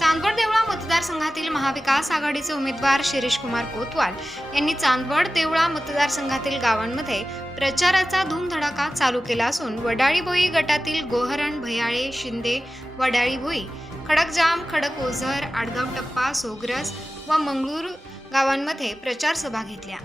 चांदवड देवळा मतदारसंघातील महाविकास आघाडीचे उमेदवार शिरीष कुमार कोतवाल यांनी चांदवड देवळा मतदारसंघातील गावांमध्ये प्रचाराचा धूमधडाका चालू केला असून वडाळीबोई गटातील गोहरण भयाळे शिंदे वडाळीबोई खडकजाम खडक ओझर आडगाव टप्पा सोग्रस व मंगळूर गावांमध्ये प्रचार सभा घेतल्या.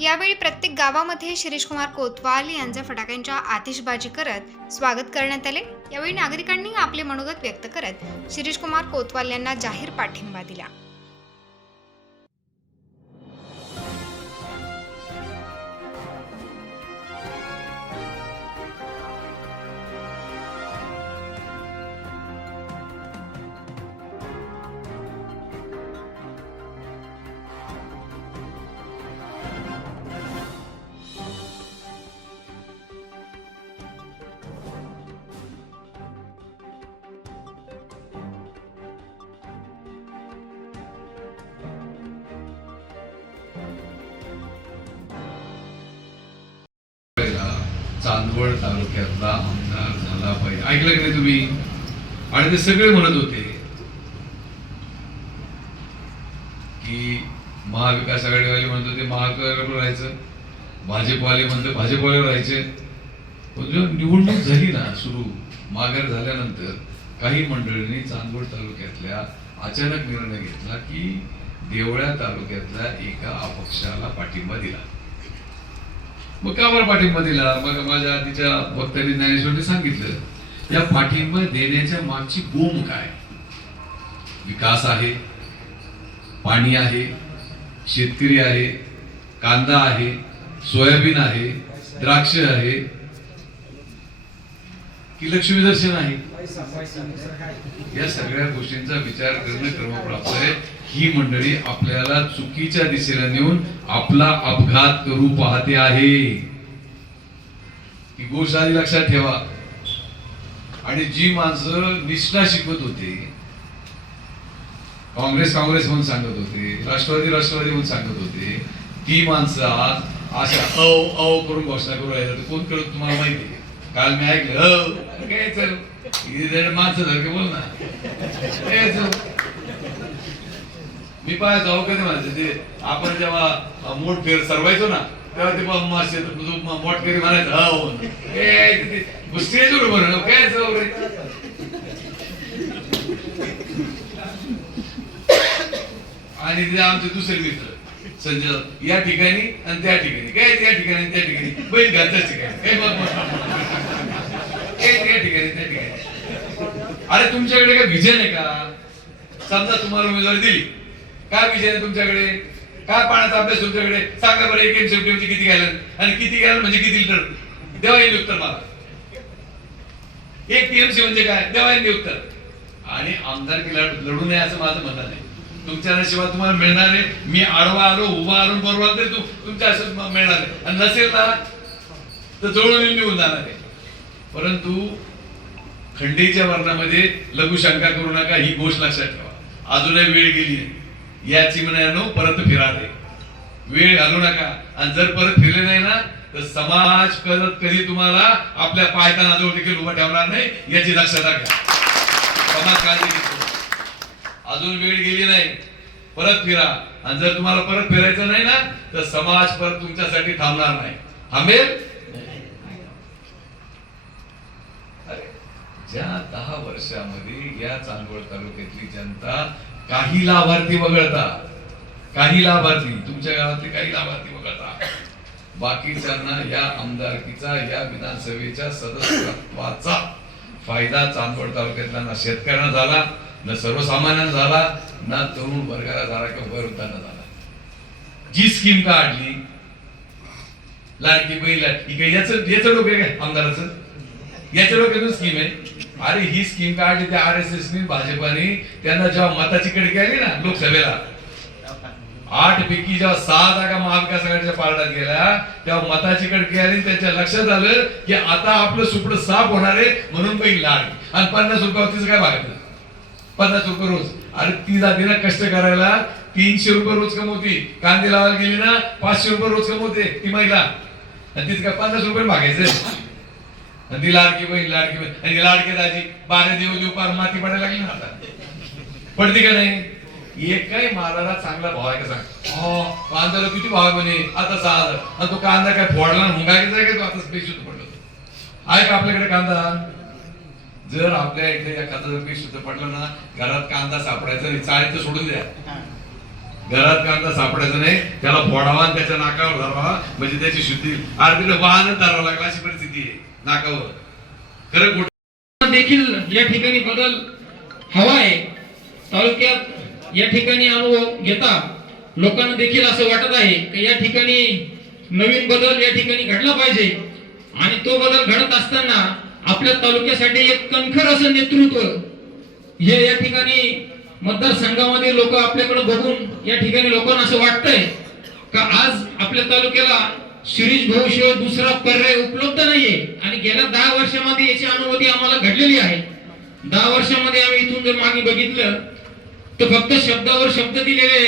यावेळी प्रत्येक गावामध्ये शिरीष कुमार कोतवाल यांच्या फटाक्यांच्या आतिषबाजी करत स्वागत करण्यात आले. यावेळी नागरिकांनी आपले मनोगत व्यक्त करत शिरीष कुमार कोतवाल यांना जाहीर पाठिंबा दिला. चांदवड तालुक्यातला आमदार झाला पाहिजे. ऐकलं की नाही तुम्ही? आणि ते सगळे म्हणत होते की महाविकास आघाडीवाले म्हणत होते महाविकास राहायचं. भाजपवाले म्हणतो भाजपवाले राहायचे. पण जेव्हा निवडणूक झाली ना सुरू माघार झाल्यानंतर काही मंडळींनी चांदवड तालुक्यातल्या अचानक निर्णय घेतला की देवळ्या तालुक्यातल्या एका अपक्षाला पाठिंबा दिला. मग का बरं पाठिंबा दिला मग माझ्या आधीच्या वक्त्यांनी ज्ञानेश्वरने सांगितलं या पाठिंबा देण्याच्या मागची बोम काय? विकास आहे पाणी आहे शेतकरी आहे कांदा आहे सोयाबीन आहे द्राक्ष आहे. की लक्ष्मी दर्शन आहे या सगळ्या गोष्टींचा विचार करणं क्रमप्राप्त आहे. ही मंडळी आपल्याला चुकीच्या दिशेला नेऊन आपला अपघात करू पाहते आहे. ही गोष्ट आधी लक्षात ठेवा. आणि जी माणसं निष्ठा शिकवत होते काँग्रेस काँग्रेस म्हणून सांगत होते राष्ट्रवादी राष्ट्रवादी म्हणून सांगत होते ती माणसं आज अशा अ अ करून घोषणा करू राहिला कोण करत तुम्हाला माहिती आहे? काल मी ऐकलं हो, काय चल माणसं धरके बोल ना. मी पाय जाऊ कधी म्हणायचं ते? आपण जेव्हा मोठ फेर सरवायचो ना तेव्हा ते मासे मोठ फेरी म्हणायचं हो. ते स्टेज बरोबर हो, काय आणि ते आमचे दुसरे मित्र संजय या ठिकाणी आणि त्या ठिकाणी. काय त्या ठिकाणी त्या ठिकाणी? बैल घालच्याच ठिकाणी. काय बघ काय त्या ठिकाणी त्या ठिकाणी. अरे तुमच्याकडे काय विजन आहे का? समजा तुम्हाला उमेदवारी दिली. काय विषय तुमच्याकडे? काय पाण्याचा अभ्यास तुमच्याकडे? सांगा बरं एक एमसी किती घ्यायला आणि किती घ्यायला म्हणजे किती लिटर? देवा येईल उत्तर मला एक टीएमसी म्हणजे काय? देवा येईल उत्तर. आणि आमदारकीला लढू नये असं माझं म्हणणं नाही. तुमच्या नशिबात तुम्हाला मिळणार आहे मी आडवा आलो उभा आलो बरोबर आलो तरी तू तुमच्या असं मिळणार आहे आणि नसेल ना तर जवळून येऊन निघून जाणार आहे. परंतु खंडीच्या वर्णामध्ये लघुशंका करू नका ही गोष्ट लक्षात ठेवा. अजूनही वेळ गेली नाही याची म्हणानो परत फिरा दे. वेळ घालू नका. आणि जर परत फिरले नाही ना तर समाज करत कधी तुम्हाला आपल्या पायतानाजवळ देखील उभं ठेवणार नाही याची दक्षता घ्या. समाज काळजी घेतो. अजून वेळ गेली नाही. परत फिरा. आणि जर तुम्हाला परत फिरायचं नाही ना तर समाज परत तुमच्यासाठी थांबणार नाही. थांबेल? अरे, ज्या दहा वर्षामध्ये या चांदवड तालुक्यातली जनता काही लाभार्थी वगळता. काही लाभार्थी तुमच्या गावातले काही लाभार्थी वगळता. बाकीच्यांना या आमदारकीचा या विधानसभेच्या सदस्यत्वाचा फायदा चांदवड तालुक्यातल्या ना शेतकऱ्यांना झाला ना सर्वसामान्यांना झाला ना तरुण वर्गाला झाला किंवा वयोवृद्धांना झाला. जी स्कीम काढली लाडकी बैल याच काय याचं याचं काय आमदाराचं? याच्या डोक्यातून स्कीम आहे. अरे ही स्कीम काढली त्या आर एस एस भाजपाने त्यांना जेव्हा मताची कडकी आली ना लोकसभेला आठ पैकी जेव्हा सहा जागा महाविकास आघाडीच्या पारडात गेल्या तेव्हा मताची कडकी आली त्याच्या त्यांच्या लक्षात आलं की आता आपलं सुपड साफ होणार आहे म्हणून काही लाड. आणि पन्नास रुपयावरतीच काय बघायचं पन्नास रुपये रोज. अरे ती जाते ना कष्ट करायला. तीनशे रुपये रोज कमवती. कांदे लावायला गेली ना पाचशे रुपये रोज कमवते ती महिला. आणि तिथे काय पन्नास रुपये मागायचं? आणि ती लाडकी बहीण लाडकी बहीण. लाडकी दाजी बारा देऊ देऊ पार माती पडायला लागली ना आता. पडते का नाही? एकही मालाला चांगला भाव आहे का सांग? हो कांद्याला किती भाव म्हणे? आता हजार आणि तो कांदा काय फोडला मुंगायचा आहे का तो? आता स्पेशल पडलो आहे का आपल्याकडे कांदा? जर आपल्या इथे एखादा जर पीक शुद्ध पडलं ना घरात कांदा सापडायचा नाही चाळीचं सोडून द्या. घरात कांदा सापडायचा नाही त्याला फोडावा आणि त्याच्या नाकावर धरावा म्हणजे त्याची शुद्धी आरतीला वाहन धरावं लागला अशी परिस्थिती आहे. नाकावर. खरं कुठं देखील या ठिकाणी बदल हवा आहे. तालुक्यात या ठिकाणी अनुभव घेता लोकांना देखील असं वाटत आहे की या ठिकाणी नवीन बदल या ठिकाणी घडला पाहिजे. आणि तो बदल घडत असताना आपल्या तालुक्यासाठी एक कणखर असं नेतृत्व हे या ठिकाणी मतदारसंघामध्ये लोक आपल्याकडे बघून या ठिकाणी लोकांना असं वाटतंय का आज आपल्या तालुक्याला शिरीष भाऊ दुसरा पर्याय उपलब्ध नाहीये. आणि गेल्या दहा वर्षामध्ये याची अनुभूती आम्हाला घडलेली आहे. दहा वर्षामध्ये आम्ही इथून जर मागे बघितलं तर फक्त शब्दावर शब्द दिलेले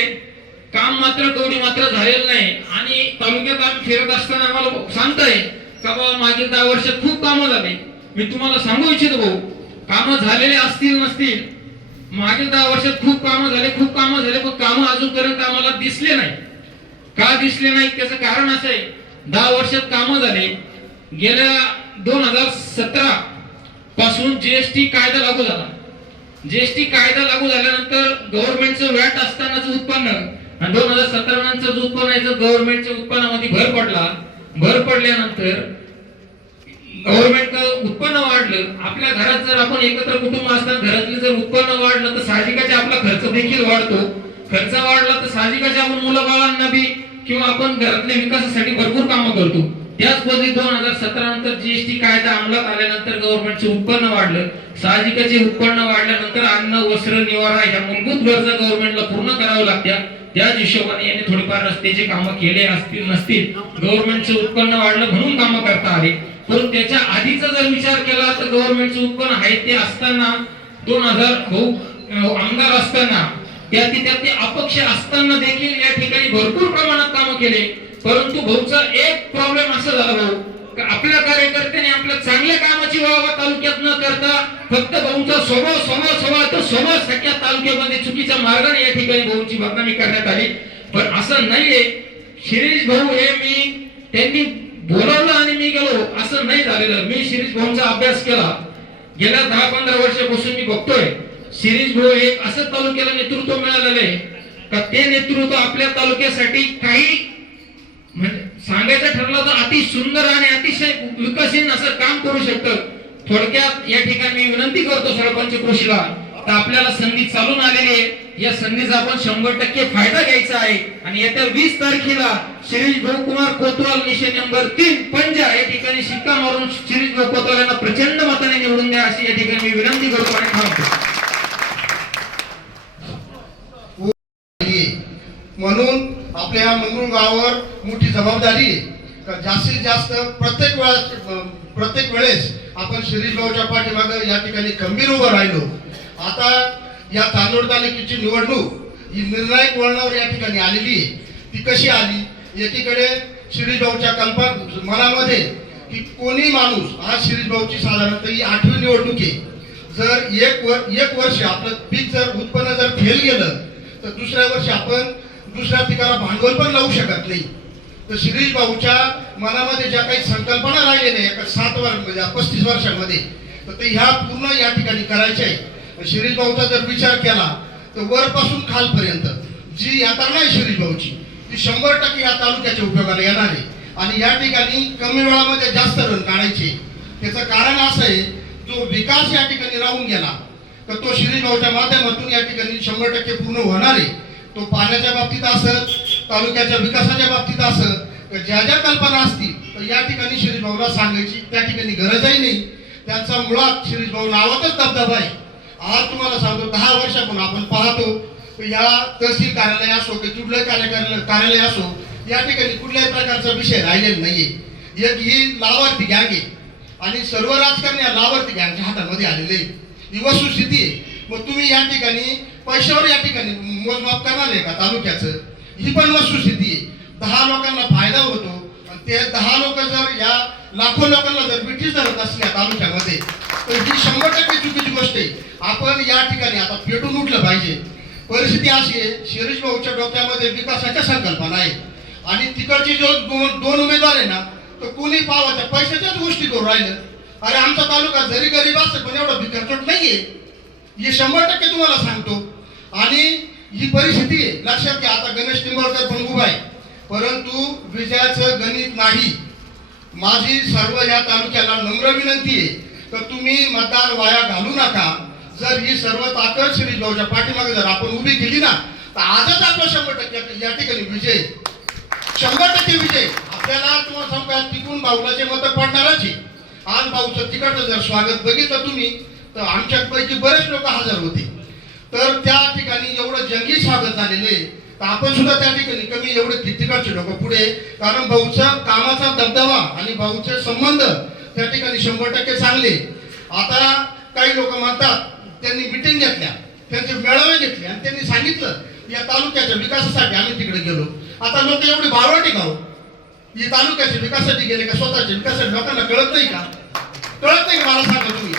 काम मात्र कवडी मात्र झालेलं नाही. आणि तालुक्यात आम्ही फिरत असताना आम्हाला सांगताय का बाबा मागील दहा वर्षात खूप कामं झाले. मी तुम्हाला सांगू इच्छितो भाऊ कामं झालेले असतील नसतील. मागील दहा वर्षात खूप कामं झाले खूप कामं झाले पण कामं अजूनपर्यंत आम्हाला दिसले नाही. का दिसले नाही? त्याचं कारण असं आहे दहा वर्षात कामं झाले. गेल्या दोन हजार सतरा पासून जीएसटी कायदा लागू झाला. जीएसटी कायदा लागू झाल्यानंतर गव्हर्नमेंटचं व्हॅट असतानाच उत्पन्न आणि दोन हजार सतरा नंतर जो उत्पन्न आहे गव्हर्नमेंटच्या उत्पन्नामध्ये भर पडला. भर पडल्यानंतर गव्हर्नमेंटचं उत्पन्न वाढलं. आपल्या घरात जर आपण एकत्र कुटुंब असताना घरातलं जर उत्पन्न वाढलं तर साहजिकाच्या आपला खर्च देखील वाढतो. खर्च वाढला तर साहजिकाच्या आपण मुलं बाळांना बी किंवा आपण घरातल्या विकासासाठी भरपूर कामं करतो. त्याच पद्धतीत दोन हजार सतरा नंतर जीएसटी कायदा अंमलात आल्यानंतर गव्हर्नमेंटचे उत्पन्न वाढलं. साहजिकच उत्पन्न वाढल्यानंतर अन्न वस्त्र निवारा ह्या मूलभूत गरजा गव्हर्नमेंटला पूर्ण कराव्या लागत्या. त्याच हिशोबाने यांनी थोडेफार रस्त्याचे कामं केले असतील नसतील. गव्हर्नमेंटचं उत्पन्न वाढलं म्हणून कामं करता आले. पण त्याच्या आधीचा जर विचार केला तर गव्हर्नमेंटचं उत्पन्न आहे ते असताना दोन हजार हो, भाऊ आमदार असताना त्यात त्यात अपक्ष असताना देखील या ठिकाणी भरपूर प्रमाणात काम केले. परंतु भाऊचा एक प्रॉब्लेम असा झाला भाऊ आपल्या कार्यकर्त्याने आपल्या चांगल्या कामाची व्हावा तालुक्यात न करता फक्त भाऊचा स्वभाव स्वभाव स्वभाव तर स्वभाव सगळ्या तालुक्यामध्ये चुकीच्या मार्गाने या ठिकाणी भाऊची बदनामी करण्यात आली. पण असं नाहीये. शिरीष भाऊ हे मी त्यांनी बोलावलं आणि मी गेलो. असं नाही झालेलं. मी शिरीष भाऊंचा अभ्यास केला. गेल्या दहा पंधरा वर्षापासून मी बघतोय. शिरीष भाऊ एक असं तालुक्याला नेतृत्व मिळालेलं आहे का ते नेतृत्व आपल्या तालुक्यासाठी काही म्हणजे सांगायचं ठरलं तर अति सुंदर आणि अतिशय विकसित असं काम करू शकतं. थोडक्यात या ठिकाणी विनंती करतो सरपंच कृषीला तर आपल्याला संधी चालून आलेली आहे. या संधीचा आपण शंभर टक्के फायदा घ्यायचा आहे. आणि येत्या वीस तारखेला शिरीष भाऊ कुमार कोतवाल निशे नंबर तीन पंजा या ठिकाणी शिक्का मारून शिरीष भाऊ कोतवाल यांना प्रचंड मताने निवडून द्या अशी या ठिकाणी मी विनंती करतो आणि थांबतो आहे. म्हणून आपल्या या मंगरुळ गावावर मोठी जबाबदारी आहे. जास्तीत जास्त प्रत्येक वेळा प्रत्येक वेळेस आपण शिरीष भाऊच्या पाठीमागे या ठिकाणी खंबीर उभं राहिलो. आता या तांदूळ तालुक्याची निवडणूक ही निर्णायक वळणावर या ठिकाणी आलेली आहे. ती कशी आली? एकीकडे शिरीष भाऊच्या कल्पना मनामध्ये की कोणी माणूस आज शिरीष भाऊची साधारणतः ही आठवी निवडणूक आहे. जर एक वर एक वर्ष आपलं पीक जर उत्पन्न जर फेल गेलं तर दुसऱ्या वर्षी आपण दुसऱ्या पिकाला भांडवल पण लावू शकत नाही. तर शिरीष भाऊच्या मनामध्ये ज्या काही संकल्पना राहिल्या नाही एका सात वर्ष पस्तीस वर्षामध्ये तर ते ह्या पूर्ण या ठिकाणी करायचे आहे शिरीष भाऊचा जर विचार केला तर वरपासून खालपर्यंत जी यात्रा आहे शिरीष भाऊची ती शंभर टक्के या तालुक्याच्या उपयोगाला येणार आहे. आणि या ठिकाणी कमी वेळामध्ये जास्त रन काढायचे. त्याचं कारण असं आहे जो विकास या ठिकाणी राहून गेला तर तो शिरीष भाऊच्या माध्यमातून या ठिकाणी शंभर टक्के पूर्ण होणार आहे. तो पाण्याच्या बाबतीत असत तालुक्याच्या विकासाच्या बाबतीत असत ज्या ज्या कल्पना असतील तर या ठिकाणी शिरीष भाऊला सांगायची त्या ठिकाणी गरजही नाही. त्यांचा मुळात शिरीष भाऊ नावातच दबदबा आहे. आज तुम्हाला सांगतो दहा वर्षापूर्वी आपण पाहतो या तहसील कार्यालय असो की कुठलंही कार्यालय कार्यालय असो या ठिकाणी कुठल्याही प्रकारचा विषय राहिलेला नाहीये. एक ही लाभार्थी गँग आहे. आणि सर्व राजकारणी या लाभार्थी गँगच्या हातामध्ये आलेले आहे ही वस्तुस्थिती आहे. मग तुम्ही या ठिकाणी पैशावर या ठिकाणी मोजमाप करणार आहे का तालुक्याचं? ही पण वस्तुस्थिती आहे. दहा लोकांना फायदा होतो आणि ते दहा लोक जर या लाखो लोकांना जर ब्रिटिश धरत असल्या तालुक्यामध्ये तर ही शंभर टक्के चुकीची गोष्ट आहे. आपण या ठिकाणी आता पेटून उठलं पाहिजे. परिस्थिती अशी आहे शिरीष भाऊच्या डोक्यामध्ये विकासाच्या संकल्पना आहे आणि तिकडचे जो दोन दोन उमेदवार आहे ना तर कोणी पावाच्या पैशाच्याच गोष्टी करू राहिलं. अरे आमचा तालुका जरी गरीब असेल पण एवढा भिकारचोट नाहीये. हे शंभर टक्के तुम्हाला सांगतो. आणि ही परिस्थिती आहे. लक्षात घ्या आता गणेश निंबाळकर पण उभा आहे. परंतु विजयाचं गणित नाही. माझी सर्व या तालुक्याला नम्र विनंती आहे तर तुम्ही मतदान वाया घालू नका. जर ही सर्व ताकद श्री भाऊच्या पाठीमागे जर आपण उभी केली ना तर आजच आपला शंभर टक्के या ठिकाणी विजय. शंभर टक्के विजय. आपल्याला तुम्हाला सांगू का तिकून भाऊलाचे मत पडणारच आज भाऊचं तिकडचं जर स्वागत बघितलं तुम्ही तर आमच्यापैकी बरेच लोक हजर होते. तर त्या ठिकाणी एवढं जंगी स्वागत झालेलं आहे. तर आपण सुद्धा त्या ठिकाणी कमी एवढे तिकडचे लोक पुढे. कारण भाऊचा कामाचा दबदबा आणि भाऊचे संबंध त्या ठिकाणी शंभर टक्के चांगले. आता काही लोक म्हणतात त्यांनी मिटिंग घेतल्या त्यांचे मेळावे घेतले आणि त्यांनी सांगितलं या तालुक्याच्या विकासासाठी आम्ही तिकडे गेलो. आता लोक एवढी बावळटी गाव या हो? ही तालुक्याच्या विकासासाठी गेले का? स्वतःच्या विकासासाठी? लोकांना कळत नाही का? कळत नाही का? मला सांगा तुम्ही.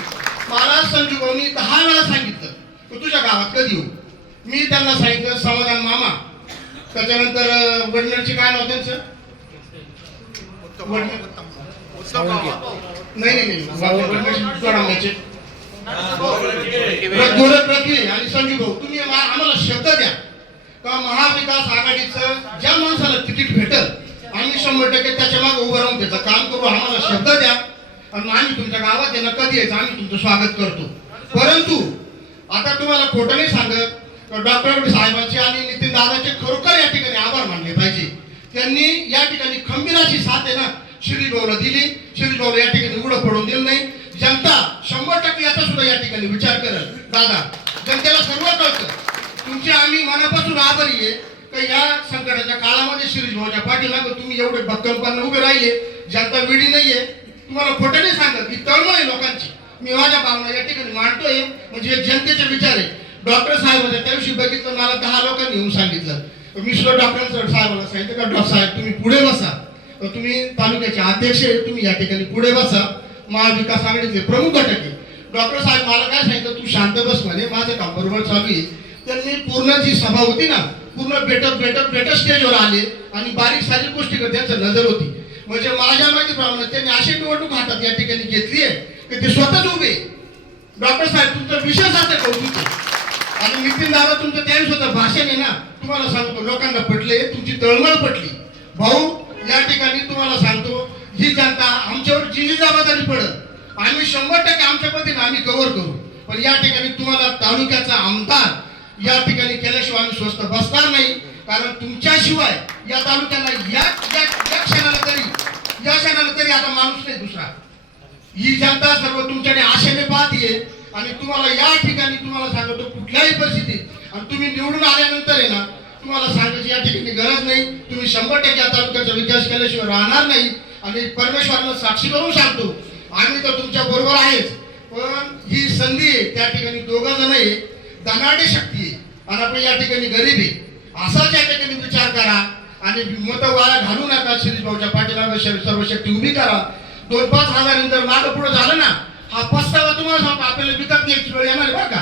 मला संजू भाऊनी दहा वेळा सांगितलं. की तुझ्या गावात कधी येऊ? मी त्यांना सांगितलं समाधान मामा. त्याच्यानंतर वडिलांचे काय नाव त्यांचं? नाही नाही आणि संजू भाऊ. तुम्ही आम्हाला शब्द द्या. का महाविकास आघाडीचं ज्या माणसाला तिकीट भेटल आम्ही शंभर टक्के त्याच्यामागे उभं राहून त्याचं काम करू. आम्हाला शब्द द्या. आणि आम्ही तुमच्या गावात यांना कधी यायचं? आम्ही तुमचं स्वागत करतो. परंतु आता तुम्हाला खोटं नाही सांगत. डॉक्टर साहेबांचे आणि नितीन दादाचे खरोखर या ठिकाणी आभार मानले पाहिजे. त्यांनी या ठिकाणी खंबीर अशी साथ आहे ना श्रीभाऊला दिली. श्रीभाऊला या ठिकाणी उघडं पडून दिलं नाही. जनता शंभर टक्के याचा सुद्धा या ठिकाणी विचार करत. दादा जनतेला सर्व कळतं तुमचे आम्ही मनापासून आभारी आहे तर या संकटाच्या काळामध्ये श्रीभाऊच्या भाऊच्या पाठीमागे तुम्ही एवढे भक्कमपणा उभे राहिले? जनता वेळी नाहीये. तुम्हाला खोटं नाही सांगत. की तळमळ आहे लोकांची. मी माझ्या भावना या ठिकाणी मांडतोय. म्हणजे जनतेचे विचार आहे. डॉक्टर साहेब होते त्या दिवशी बघितलं मला दहा लोकांनी येऊन सांगितलं. मी सुद्धा डॉक्टर साहेबांना सांगितलं का डॉक्टर साहेब तुम्ही पुढे बसा. तुम्ही तालुक्याचे अध्यक्ष आहे तुम्ही या ठिकाणी पुढे बसा. महाविकास आघाडीचे प्रमुख घटक आहे. डॉक्टर साहेब मला काय सांगितलं तू शांत बस म्हणे माझं काम बरोबर चालू आहे. त्यांनी पूर्ण जी सभा होती ना पूर्ण भेटत भेटत भेटत स्टेजवर आले आणि बारीक सारीक गोष्टीकडे त्यांचं नजर होती. म्हणजे माझ्या माहितीप्रमाणे त्यांनी अशी निवडणूक हातात या ठिकाणी घेतली आहे. की ते स्वतःच उभे डॉक्टर साहेब तुमचं विशेष आता कौतुक आणि नितीन दादा तुमचं त्यांनी स्वतः भाषण आहे ना तुम्हाला सांगतो लोकांना पटले तुमची तळमळ पटली. भाऊ या ठिकाणी तुम्हाला सांगतो ही जनता आमच्यावर जी जी जबाबदारी पडत. आम्ही शंभर टक्के आमच्या पद्धतीने आम्ही कव्हर करू. पण या ठिकाणी तुम्हाला तालुक्याचा आमदार या ठिकाणी केल्याशिवाय आम्ही स्वस्त बसणार नाही. कारण तुमच्याशिवाय या तालुक्याला या या या क्षणाला तरी या क्षणाला तरी आता माणूस नाही दुसरा. ही जनता सर्व तुमच्याकडे आशेने पाहतीये आणि तुम्हाला या ठिकाणी तुम्हाला सांगतो कुठल्याही परिस्थितीत. आणि तुम्ही निवडून आल्यानंतर आहे ना तुम्हाला सांगायची या ठिकाणी गरज नाही. तुम्ही शंभर टक्के या तालुक्याचा विकास केल्याशिवाय राहणार नाही. आणि परमेश्वराला साक्षी करून सांगतो आम्ही तर तुमच्या बरोबर आहेच. पण ही संधी आहे त्या ठिकाणी दोघं जण आहे धनाढ्य शक्ती आहे. आणि आपण या ठिकाणी गरीब आहे. असाच या ठिकाणी विचार करा आणि मत वाया घालू नका. श्रीभाऊच्या पाटीला सर्व शक्ती उभी करा. दोन पाच हजार नंतर मागं पुढे झालं ना हा पस्तावा तुम्हाला सांगतो आपल्याला विकत घ्यायची वेळ येणार बरं का.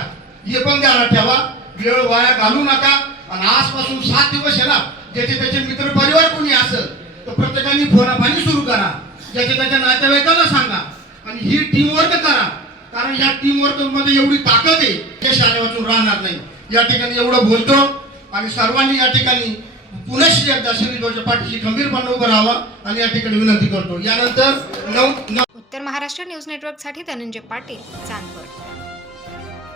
हे पण द्यायला ठेवा वेळ वाया घालू नका. आणि आजपासून सात दिवस आहे ना ज्याचे त्याचे मित्र परिवार कोणी असेल तर प्रत्येकाने फोनापाणी सुरू करा. ज्याच्या त्याच्या नातेवाईकाला सांगा. आणि ही टीम वर्क करा. कारण या टीम वर्कमध्ये एवढी ताकद आहे हे शाळे वाचून राहणार नाही. या ठिकाणी एवढं बोलतो. आणि सर्वांनी या ठिकाणी पुनश्च एकदा श्री पाठीशी खंबीरपणे उभं राहावा आणि या ठिकाणी विनंती करतो. यानंतर नऊ नऊ उत्तर महाराष्ट्र न्यूज नेटवर्कसाठी धनंजय पाटील चांदवड.